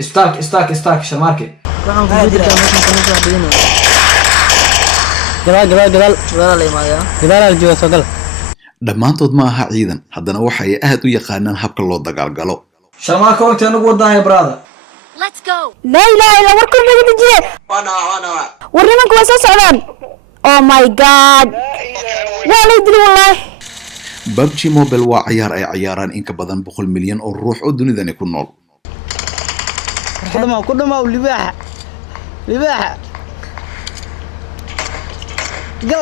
استاك شرماركي waxaan ku jiri karaa meeshan kana soo dhiganayo gadaal la imaaya gadaal jooga soo gal dhamaantood ma aha ciidan haddana waxay aad u yaqaanaan habka loo dagaalgalo شرماركو انت anagu wadaa ya brother Let's go. لا إله إلا warkul naga dijiye warnimanku way soo socdaan oh my god waa la dili wallahi PUBG Mobile waa ciyaar ay ciyaaraan in ka badan 100 milyan oo ruux oo dunidani ku nool ku dhamaw libaaxa gal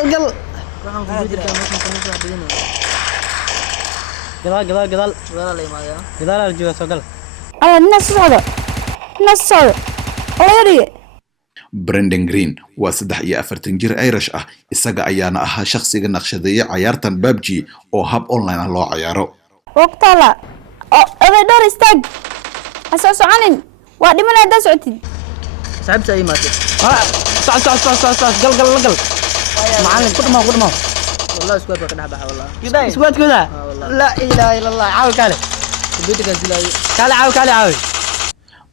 waxaan ku jiri karaa meeshan kana soo dhiganayo gadaal la imaaya gadaal jooga soo gal nina socdo olayri Brendan Green waa 43 jir Irish ah isaga ayaana ahaa shakhsiga naqshadeeyay ciyaartan PUBG oo hab online ah loo ciyaaro waqtala oo dhar istaag asasocanin waa dhimanay dad socotid saxibta ay maatay gal macallin ku dhamaw wallahi isku ka dhaxbaxa wallahi isku kooda la ilaaha illa allah caaw kale bidka dilaayo kale caaw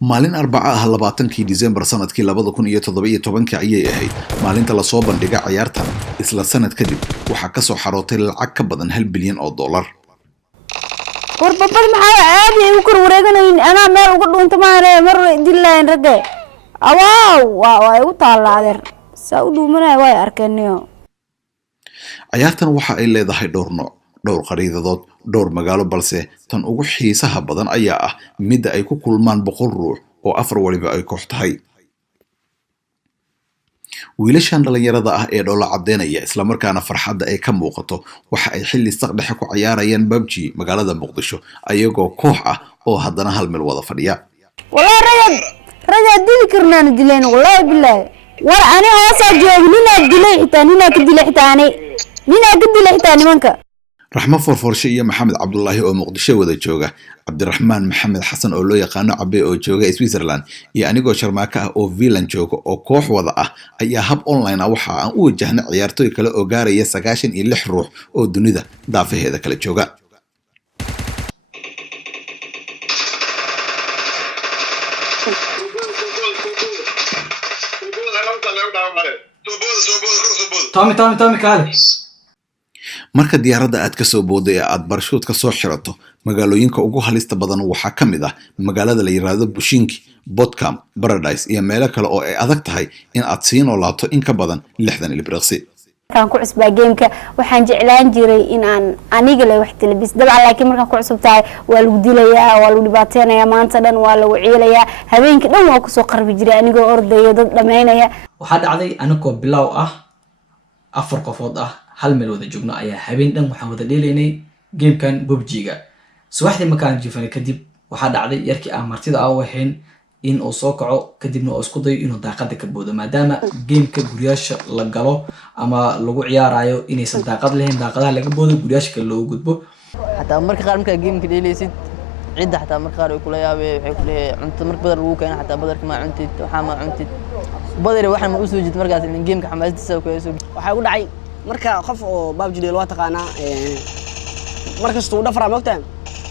maalin Arbaca ah 20 December sanadkii 2017 ayay ahayd maalinta la soo bandhigay ciyaartan isla sanad kadib waxa ka soo xarootay lacag ka badan 1 bilyan oo dollar warbabad maxaa aad ay u kor wareeganayn ana meel uga dhuunta maaray mar dilaan ragay waa u taalaadeen saa u dhuumanay way arkeenyo ciyaartan waxa ay leedahay dhowr qariidadood dhowr magaalo balse tan ugu xiisaha badan ayaa ah mid ay ku kulmaan 100 ruux oo afar waliba ay koox tahay wiilashan dhalinyarada ah ee dhoola cadeynaya isla markaana farxadda ay ka muuqato waxa ay xilli saqdhex ku ciyaarayaan PUBG magaalada Muqdisho ayagoo koox ah oo haddana hal meel wada fadhiya wallahi rajaa dili karnaan dileen wallahi billahi war ani hoosa joognina dilay xitaa nimanka Raxma Forforshe iyo Maxamed Cabdullaahi oo Muqdisho wada jooga Cabdiraxmaan Maxamed Xasan oo loo yaqaan Cabe oo jooga Switzerland iyo anigoo Sharmaaka ah oo Finland jooga oo koox wada ah ayaa hab online ah waxa aan u wajahnay ciyaartoy kale oo gaaraya 96 ruux oo dunida daafaheeda kala jooga تومي كالي marka diyaaradda aad ka soo booday aad barshood ka soo xirato magaalooyinka ugu halista badan waxa kamid ah magaalada la yiraahdo Bushinki, Botcam, Paradise iyo meelo kale oo ay adag tahay in aad sii noolaato in ka badan 60 ilbiriqsi kan ku cusbaa gameka waxaan jeclaan jiray in aan aniga la wax talabis dabcan laakiin markaan ku cusub tahay waa lagu dilayaa waa lagu dhibaateenayaa maanta dhan waa lagu ciilayaa habeenkii dhan waa ku soo qarbi jiray anigoo ordayo dad dhameynaya waxa dhacday anagoo bilow ah afar qofood ah hal meel wada joogno ayaa habeen dhan waxaan wada dheelaynay gamekan PUBG-ga subaxdii markaan jiifanay kadib waxa dhacday yarkii aan martida ah wahayn in uu soo kaco kadibna uu isku dayo inuu daaqada ka boodo maadaama gameka guriyaasha la galo ama lagu ciyaarayo inaysan daaqad lahayn daaqadaha laga boodo guriyaasha kale loogu gudbo hataa marka qaar marka gameka dheelaysid cidda hataa marka qaar ay kula yaabay waxay ku leeyahay cunto marka badar lagu keenay hataa badarka ma cuntid waxa ma cuntid badar waxaan ma u soo jid markaas in gameka xamaasadiisa ku yeesho waxa ugu dhacay marka qof oo PUBG loo taqaanaa markasta uu dhafra moogtaan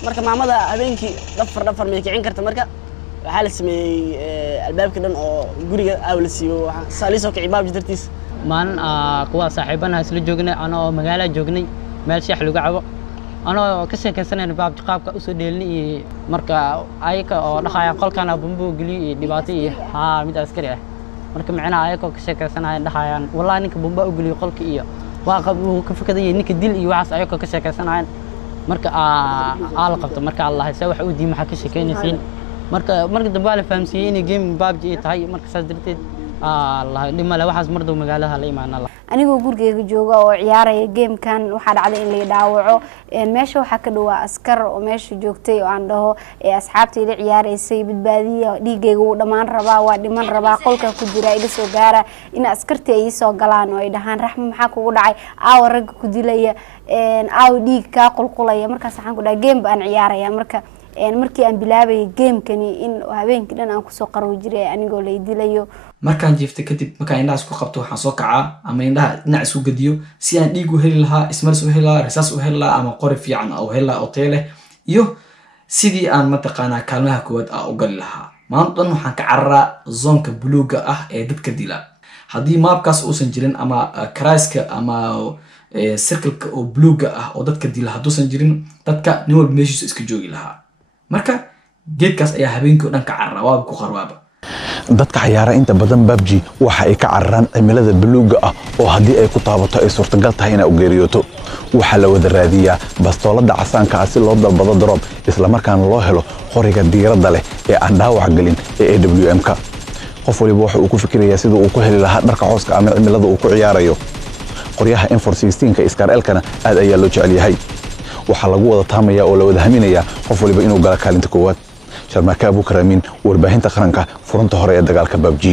marka maamada habeenkii dhafar ma kicin karta marka waxa la sameeyay albaabka dhan oo guriga aaw la siiyo waxa saaliso kicin PUBG dartiis maalin kuwa saaxiibana isla joognay anoo magaalo joognay meel sheex lagu cabo anoo ka sheekaysanayna PUBG qaabka u soo dheelnay marka ayaka oo dhaxaya qolkana bumbu galiyo dhibaato iyo mid askari ah marka macna ayaka ka sheekaysanayaan dhaxayaan wallahi ninka bumbu u galiyo qolka iyo waa ka fakaday ninka dil iyo waxaas ayaka ka sheekaysanayaan marka la qabto marka Allah say wax u diimo waxa ka sheekeynaysiin marka dambe la fahamsiiyay in game PUBG tahay marka saas darteed Allah dhimale waxaas mardow magaalada la iimaan Allah anigoo gurigeyga jooga oo ciyaaraya gamekan waxa dhacday in la dhaawaco meesha waxa ka dhawaa askar oo meesha joogtay oo aan dhaho asxaabtayda ciyaaraysay badbaadiya dhiigeyga uu dhamaan rabaa waa dhiman rabaa qolka ku jira iga soo gaara in askarta ay soo galaan oo ay dhahaan raxmo maxaa kugu dhacay rag ku dilaya dhiig ka qulqulaya markaas waxaan ku dhahay game baan ciyaaraya markii aan bilaabay gamekani in habeenkii dhan aan ku soo qarwo jiray anigoo la dilayo markaan jiiftay kadib markaan indhaha isku qabto waxaan soo kacaa ama indhaha dhinac isku gadiyo si aan dhiig u heli lahaa ismars u heli lahaa rasaas u heli lahaa ama qori fiican oo heli lahaa oo tayo leh iyo sidii aan mataqaanaa kaalmaha koowaad u gali lahaa maanta dhan waxaan ka cararaa zoonka buluuga ah ee dadka dila haddii maabkaas uusan jirin ama karayska ama circleka oo buluuga ah oo dadka dila hadduusan jirin dadka nin walba meeshiisa iska joogi lahaa marka geedkaas ayaa habeenkii oo dhan ka cararaa waaba ku qarwaaba dadka ciyaara inta badan PUBG waxa ay ka cararaan cimilada buluuga ah oo haddii ay ku taabato ay suurtagal tahay inay u geeriyooto waxa la wada raadiyaa bastoolada casaanka ah si loo dalbado drop isla markaana loo helo qoriga diiradda leh ee aan dhaawac gelin ee AWM-ka qof waliba waxa uu ku fikirayaa sida uu ku heli lahaa dharka cooska ama cimilada uu ku ciyaarayo qoryaha M416 ka SKRL-kana aad ayaa loo jecel yahay waxa lagu wada taamayaa oo la wada haminayaa qof waliba inuu gala kaalinta koowaad Sharmaaka Abuukar Amiin warbaahinta qaranka furunta hore ee dagaalka PUBG